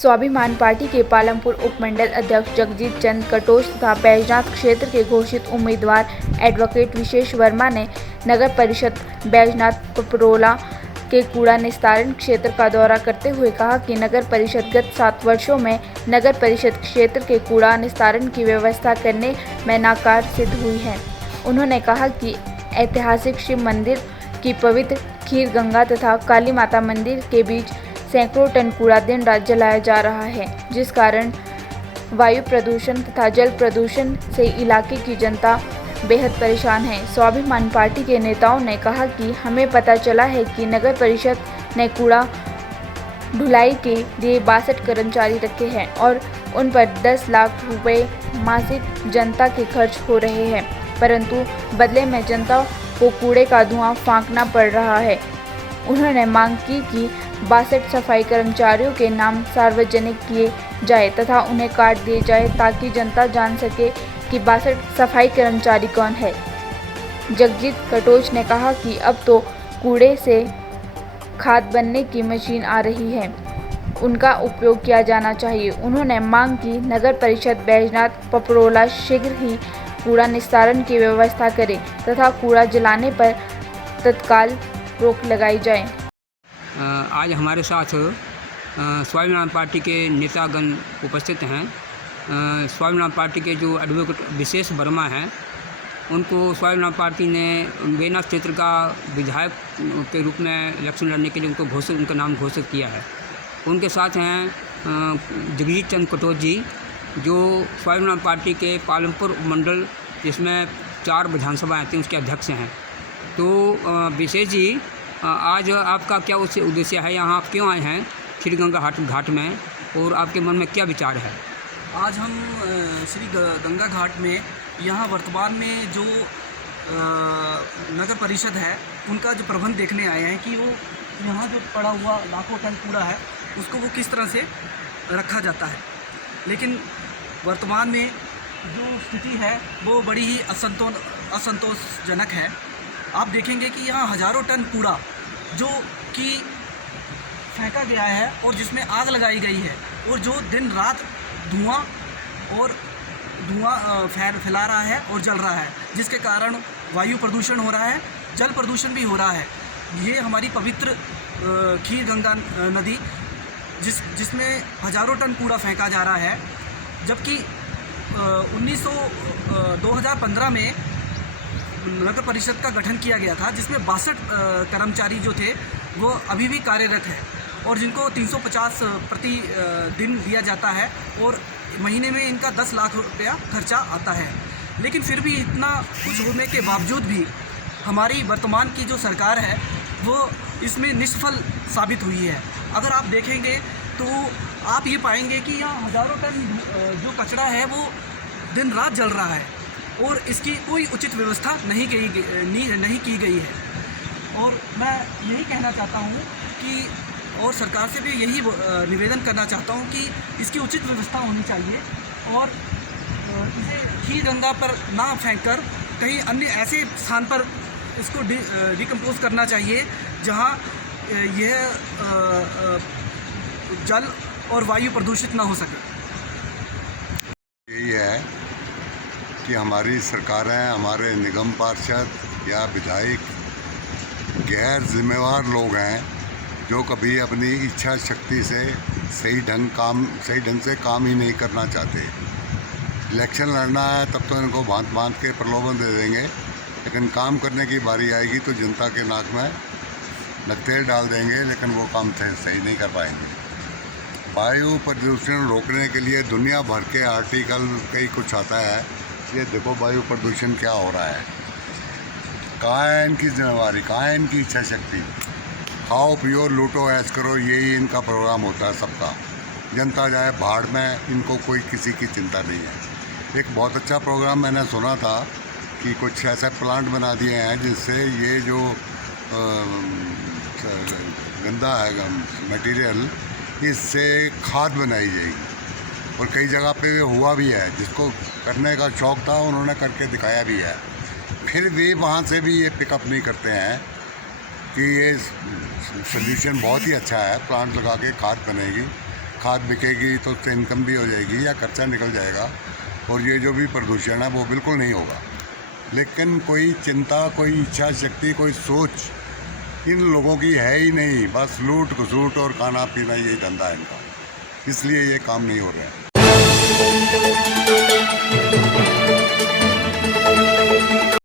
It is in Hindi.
स्वाभिमान पार्टी के पालमपुर उपमंडल अध्यक्ष जगजीत चंद कटोच तथा बैजनाथ क्षेत्र के घोषित उम्मीदवार एडवोकेट विशेष वर्मा ने नगर परिषद बैजनाथ पपरोला के कूड़ा निस्तारण क्षेत्र का दौरा करते हुए कहा कि नगर परिषद गत 7 वर्षों में नगर परिषद क्षेत्र के कूड़ा निस्तारण की व्यवस्था करने में नाकाम सिद्ध हुई है। उन्होंने कहा कि ऐतिहासिक शिव मंदिर की पवित्र खीर गंगा तथा काली माता मंदिर के बीच सैकड़ों टन कूड़ा दिन रात जलाया जा रहा है, जिस कारण वायु प्रदूषण तथा जल प्रदूषण से इलाके की जनता बेहद परेशान है। स्वाभिमान पार्टी के नेताओं ने कहा कि हमें पता चला है कि नगर परिषद ने कूड़ा ढुलाई के लिए 62 कर्मचारी रखे हैं और उन पर 10 लाख रुपए मासिक जनता के खर्च हो रहे हैं, परंतु बदले में जनता को कूड़े का धुआं फांकना पड़ रहा है। उन्होंने मांग की कि 62 सफाई कर्मचारियों के नाम सार्वजनिक किए जाए तथा उन्हें काट दिए जाए ताकि जनता जान सके कि 62 सफाई कर्मचारी कौन है। जगजीत कटोच ने कहा कि अब तो कूड़े से खाद बनने की मशीन आ रही है, उनका उपयोग किया जाना चाहिए। उन्होंने मांग की नगर परिषद बैजनाथ पपरोला शीघ्र ही कूड़ा निस्तारण की व्यवस्था करे तथा कूड़ा जलाने पर तत्काल रोक लगाई जाए। आज हमारे साथ स्वाभिमान पार्टी के नेतागण उपस्थित हैं। स्वाभिमान पार्टी के जो एडवोकेट विशेष वर्मा हैं, उनको स्वाभिमान पार्टी ने बैजनाथ क्षेत्र का विधायक के रूप में इलेक्शन लड़ने के लिए उनका नाम घोषित किया है। उनके साथ हैं जगजीत चंद कटोच जी, जो स्वाभिमान पार्टी के पालमपुर मंडल, जिसमें 4 विधानसभा आती हैं, उसके अध्यक्ष हैं। तो विशेष जी, आज आपका क्या उससे उद्देश्य है, यहाँ आप क्यों आए हैं श्री गंगा घाट में, और आपके मन में क्या विचार है? आज हम श्री गंगा घाट में यहाँ वर्तमान में जो नगर परिषद है उनका जो प्रबंध देखने आए हैं कि वो यहाँ जो पड़ा हुआ लाखों टन कूड़ा है उसको वो किस तरह से रखा जाता है। लेकिन वर्तमान में जो स्थिति है वो बड़ी ही असंतोषजनक है। आप देखेंगे कि यहाँ हज़ारों टन कूड़ा जो कि फेंका गया है और जिसमें आग लगाई गई है और जो दिन रात धुआं फैला रहा है और जल रहा है, जिसके कारण वायु प्रदूषण हो रहा है, जल प्रदूषण भी हो रहा है। ये हमारी पवित्र खीर गंगा नदी जिसमें हज़ारों टन कूड़ा फेंका जा रहा है, जबकि 2015 में नगर परिषद का गठन किया गया था, जिसमें 62 कर्मचारी जो थे वो अभी भी कार्यरत है और जिनको 350 प्रति दिन दिया जाता है और महीने में इनका 10 लाख रुपया खर्चा आता है। लेकिन फिर भी इतना कुछ होने के बावजूद भी हमारी वर्तमान की जो सरकार है वो इसमें निष्फल साबित हुई है। अगर आप देखेंगे तो आप ये पाएंगे कि यहाँ हज़ारों टन जो कचरा है वो दिन रात जल रहा है और इसकी कोई उचित व्यवस्था नहीं की गई है। और मैं यही कहना चाहता हूँ कि और सरकार से भी यही निवेदन करना चाहता हूँ कि इसकी उचित व्यवस्था होनी चाहिए और इसे खीर गंगा पर ना फेंककर कहीं अन्य ऐसे स्थान पर इसको डिकम्पोज करना चाहिए जहाँ यह जल और वायु प्रदूषित ना हो सके। यही है कि हमारी सरकारें, हमारे निगम पार्षद या विधायक गैर जिम्मेवार लोग हैं जो कभी अपनी इच्छा शक्ति से सही ढंग से काम ही नहीं करना चाहते। इलेक्शन लड़ना है तब तो इनको भांत के प्रलोभन दे देंगे, लेकिन काम करने की बारी आएगी तो जनता के नाक में नकतेल डाल देंगे, लेकिन वो काम सही नहीं कर पाएंगे। वायु प्रदूषण रोकने के लिए दुनिया भर के आर्टिकल कई कुछ आता है। ये देखो वायु प्रदूषण क्या हो रहा है, कहाँ है इनकी जिम्मेवारी, कहाँ है इनकी इच्छा शक्ति। खाओ पियो लूटो ऐश करो, यही इनका प्रोग्राम होता है सबका। जनता जाए भाड़ में, इनको कोई किसी की चिंता नहीं है। एक बहुत अच्छा प्रोग्राम मैंने सुना था कि कुछ ऐसे प्लांट बना दिए हैं जिससे ये जो गंदा है मटेरियल, इससे खाद बनाई जाएगी और कई जगह पे हुआ भी है। जिसको करने का शौक़ था उन्होंने करके दिखाया भी है। फिर भी वहाँ से भी ये पिकअप नहीं करते हैं कि ये सोल्यूशन बहुत ही अच्छा है, प्लांट लगा के खाद बनेगी। खाद बिकेगी तो उससे इनकम भी हो जाएगी या खर्चा निकल जाएगा और ये जो भी प्रदूषण है वो बिल्कुल नहीं होगा। लेकिन कोई चिंता, कोई इच्छा शक्ति, कोई सोच इन लोगों की है ही नहीं। बस लूट घसूट और खाना पीना यही धंधा है इनका, इसलिए ये काम नहीं हो रहा है।